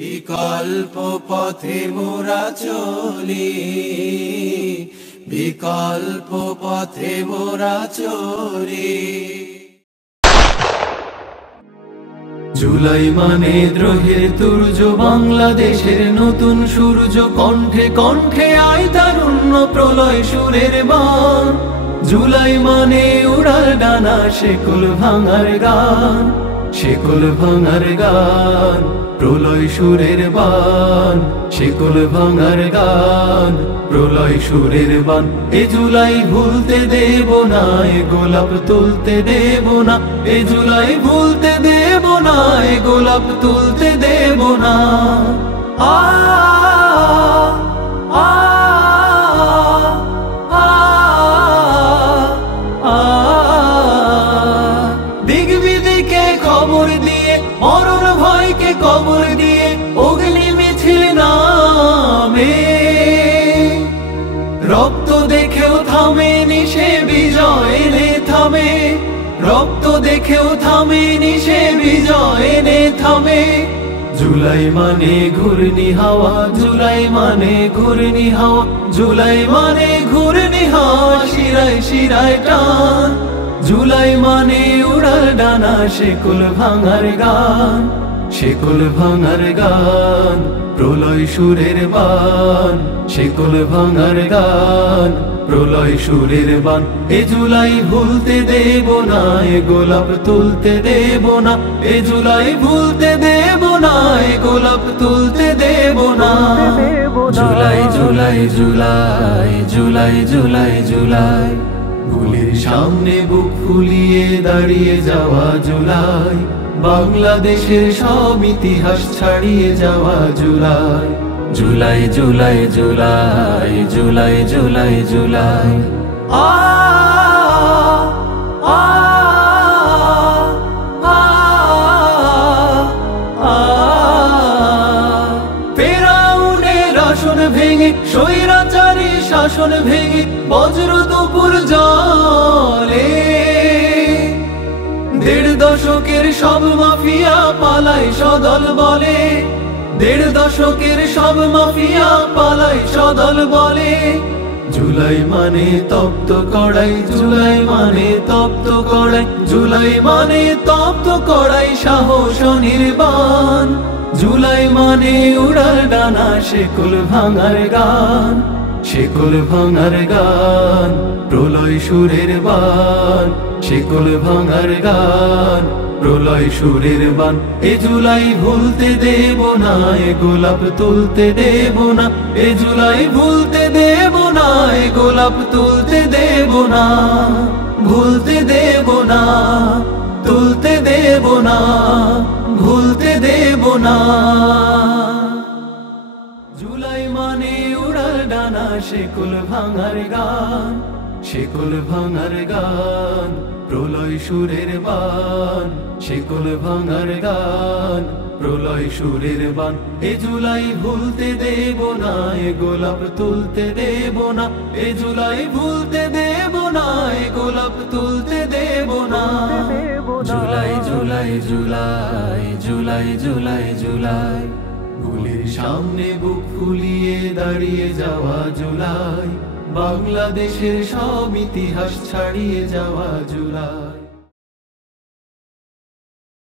বিকল্প পথে মোরা চলি, বিকল্প পথে মোরা চলি। জুলাই মানে দ্রোহের তুর্য, বাংলাদেশের নতুন সূর্য। কণ্ঠে কণ্ঠে আয় তারুণ্য, প্রলয় সুরের বান। জুলাই মানে উড়াল ডানা, শেকল ভাঙার গান, শেকল ভাঙার গান। প্রলয় সুরের বান, শেকল ভাঙার গান, প্রলয় সুরের বান। এ জুলাই ভুলতে দেব না, এ গোলাপ তুলতে দেব না। এ জুলাই ভুলতে দেব না, এ গোলাপ তুলতে দেব না। আ আ দিক বিদিকে খবর দিয়ে, মরণ ভয়কে কবর দিয়ে, অগ্নি মিছিল নামে। রক্ত দেখেও থামেনি সে, বিজয় এনে থামে। রক্ত দেখেও থামেনি সে, বিজয় এনে থামে। জুলাই মানে ঘূর্ণি হাওয়া, জুলাই মানে ঘূর্ণি হাওয়া, জুলাই মানে ঘূর্ণি হাওয়া, শিরায় শিরায় টান। জুলাই মানে উড়াল ডানা, শেকল ভাঙার গান, শেকল ভাঙার গান। প্রলয় সুরের বান, শেকল ভাঙার গান, প্রলয় সুরের বান। এ জুলাই ভুলতে দেব না, এ গোলাপ তুলতে দেব না। এ জুলাই ভুলতে দেব না, এ গোলাপ তুলতে দেব না। জুলাই জুলাই জুলাই জুলাই জুলাই জুলাই, ভুলের সামনে বুক ফুলিয়ে দাঁড়িয়ে যাওয়া জুলাই। বাংলাদেশের সব ইতিহাস ছাড়িয়ে যাওয়া জুলাই। জুলাই জুলাই জুলাই জুলাই জুলাই জুলাই। আ আ আ ফেরাউনের আসন ভেঙে, স্বৈরাচারী শাসন ভেঙে, বজ্র দুপুর জলে। ১.৫ দশকের সব মাফিয়া পালায় সদল বলে। ১.৫ দশকের সব মাফিয়া পালায় সদল বলে। জুলাই মানে তপ্ত কড়াই, জুলাই মানে তপ্ত কড়াই, জুলাই মানে তপ্ত কড়াই, সাহস নির্বাণ। জুলাই মানে উড়াল ডানা, শেকল ভাঙার গান, শেকল ভাঙার গান। প্রলয় সুরের বান, শেকল ভাঙার গান, প্রলয় সুরের বান। এ জুলাই ভুলতে দেব না, এ গোলাপ তুলতে দেব না। এ জুলাই ভুলতে দেব না, এ গোলাপ তুলতে দেব না। ভুলতে দেব না, তুলতে দেব না, ভুলতে দেব না। জুলাই মানে উড়াল ডানা, শেকল ভাঙার গান, শেকল ভাঙার গান। প্রলয় সুরের বান, শেকল ভাঙার গান, প্রলয় সুরের বান। এ জুলাই ভুলতে দেব না, এ গোলাপ তুলতে দেব না। এ জুলাই ভুলতে দেব না, এ গোলাপ তুলতে দেব না। জুলাই জুলাই জুলাই জুলাই জুলাই জুলাই, ভুলের সামনে বুক ফুলিয়ে দাঁড়িয়ে যাওয়া জুলাই। বাংলাদেশের সব ইতিহাস ছাড়িয়ে যাওয়া জুলাই।